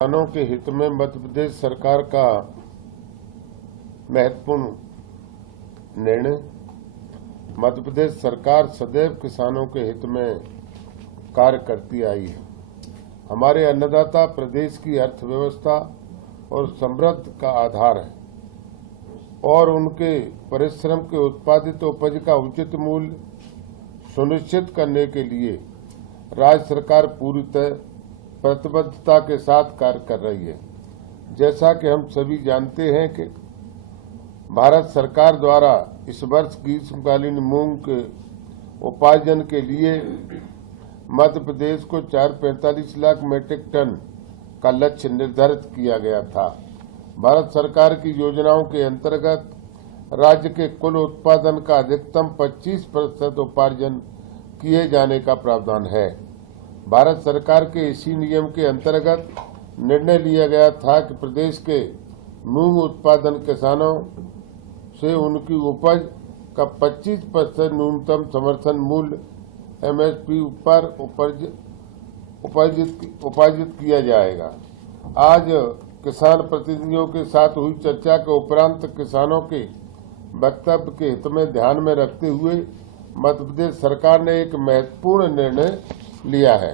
किसानों के हित में मध्य प्रदेश सरकार का महत्वपूर्ण निर्णय। मध्य प्रदेश सरकार सदैव किसानों के हित में कार्य करती आई है। हमारे अन्नदाता प्रदेश की अर्थव्यवस्था और समृद्धि का आधार है और उनके परिश्रम के उत्पादित उपज का उचित मूल्य सुनिश्चित करने के लिए राज्य सरकार पूरी तरह प्रतिबद्धता के साथ कार्य कर रही है। जैसा कि हम सभी जानते हैं कि भारत सरकार द्वारा इस वर्ष ग्रीष्मकालीन मूंग के उपार्जन के लिए मध्य प्रदेश को 445 लाख मीट्रिक टन का लक्ष्य निर्धारित किया गया था। भारत सरकार की योजनाओं के अंतर्गत राज्य के कुल उत्पादन का अधिकतम 25% उपार्जन किए जाने का प्रावधान है। भारत सरकार के इसी नियम के अंतर्गत निर्णय लिया गया था कि प्रदेश के मूंग उत्पादन किसानों से उनकी उपज का 25% न्यूनतम समर्थन मूल्य MSP पर उपार्जित किया जाएगा। आज किसान प्रतिनिधियों के साथ हुई चर्चा के उपरांत किसानों के वक्तव्य के हित में ध्यान में रखते हुए मध्य प्रदेश सरकार ने एक महत्वपूर्ण निर्णय लिया है।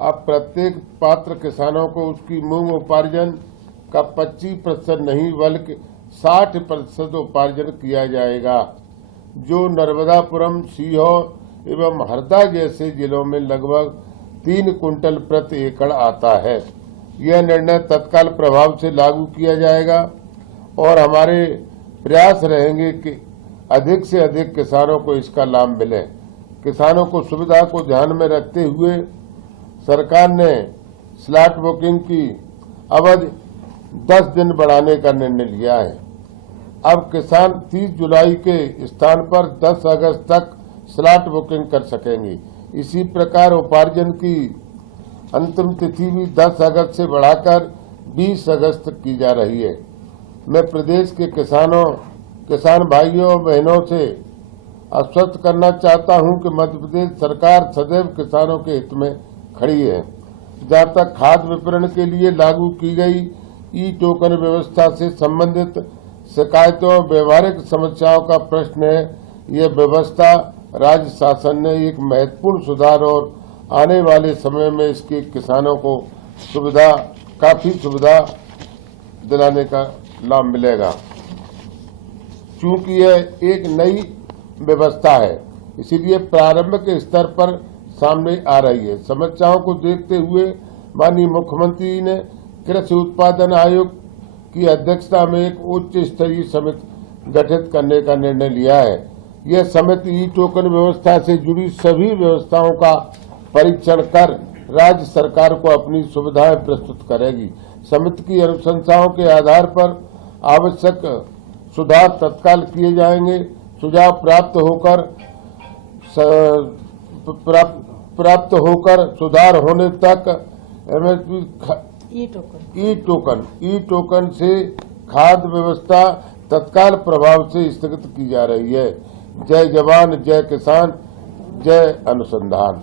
अब प्रत्येक पात्र किसानों को उसकी मूंग उपार्जन का 25% नहीं बल्कि 60% उपार्जन किया जाएगा, जो नर्मदापुरम, सीहोर एवं हरदा जैसे जिलों में लगभग 3 कुंटल प्रति एकड़ आता है। यह निर्णय तत्काल प्रभाव से लागू किया जाएगा और हमारे प्रयास रहेंगे कि अधिक से अधिक किसानों को इसका लाभ मिले। किसानों को सुविधा को ध्यान में रखते हुए सरकार ने स्लॉट बुकिंग की अवधि 10 दिन बढ़ाने का निर्णय लिया है। अब किसान 30 जुलाई के स्थान पर 10 अगस्त तक स्लॉट बुकिंग कर सकेंगे। इसी प्रकार उपार्जन की अंतिम तिथि भी 10 अगस्त से बढ़ाकर 20 अगस्त तक की जा रही है। मैं प्रदेश के किसान भाइयों और बहनों से आश्वस्त करना चाहता हूं कि मध्य प्रदेश सरकार सदैव किसानों के हित में खड़ी है। जहां तक खाद्य वितरण के लिए लागू की गई ई-टोकन व्यवस्था से संबंधित शिकायतों और व्यवहारिक समस्याओं का प्रश्न है, यह व्यवस्था राज्य शासन ने एक महत्वपूर्ण सुधार और आने वाले समय में इसके किसानों को काफी सुविधा दिलाने का लाभ मिलेगा। चूंकि यह एक नई व्यवस्था है, इसीलिए प्रारंभिक स्तर पर सामने आ रही है। समस्याओं को देखते हुए माननीय मुख्यमंत्री ने कृषि उत्पादन आयोग की अध्यक्षता में एक उच्च स्तरीय समिति गठित करने का निर्णय लिया है। यह समिति ई-टोकन व्यवस्था से जुड़ी सभी व्यवस्थाओं का परीक्षण कर राज्य सरकार को अपनी सुविधाएं प्रस्तुत करेगी। समिति की अनुशंसाओं के आधार पर आवश्यक सुधार तत्काल किए जाएंगे। सुझाव प्राप्त होकर सुधार होने तक MSP ई-टोकन से खाद्य व्यवस्था तत्काल प्रभाव से स्थगित की जा रही है। जय जवान, जय किसान, जय अनुसंधान।